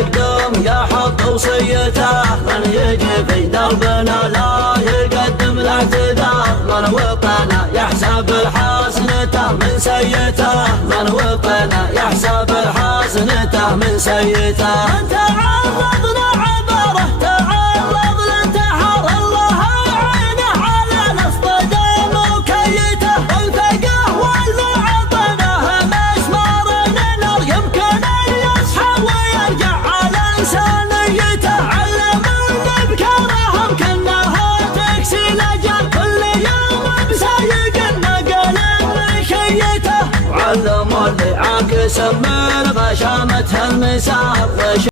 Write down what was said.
يقدم يحط وصيته، من يجي في دربنا لا يقدم الاعتذار، من وطنا يحسب حسنته من سيته، من وطنا يحسب حسنته من سيته. من تعرضنا عبره تعرض لانتحار، الله عينه على نصب دم وكيته، الفقه والمعطنه مسمار النار، يمكن ان يصحى ويرجع على انسانيته، علم بكرهم كانها تكسي الاجل، كل يوم بسايق النقل من شيته، وعلموا اللي عاكس من غشامته المسار.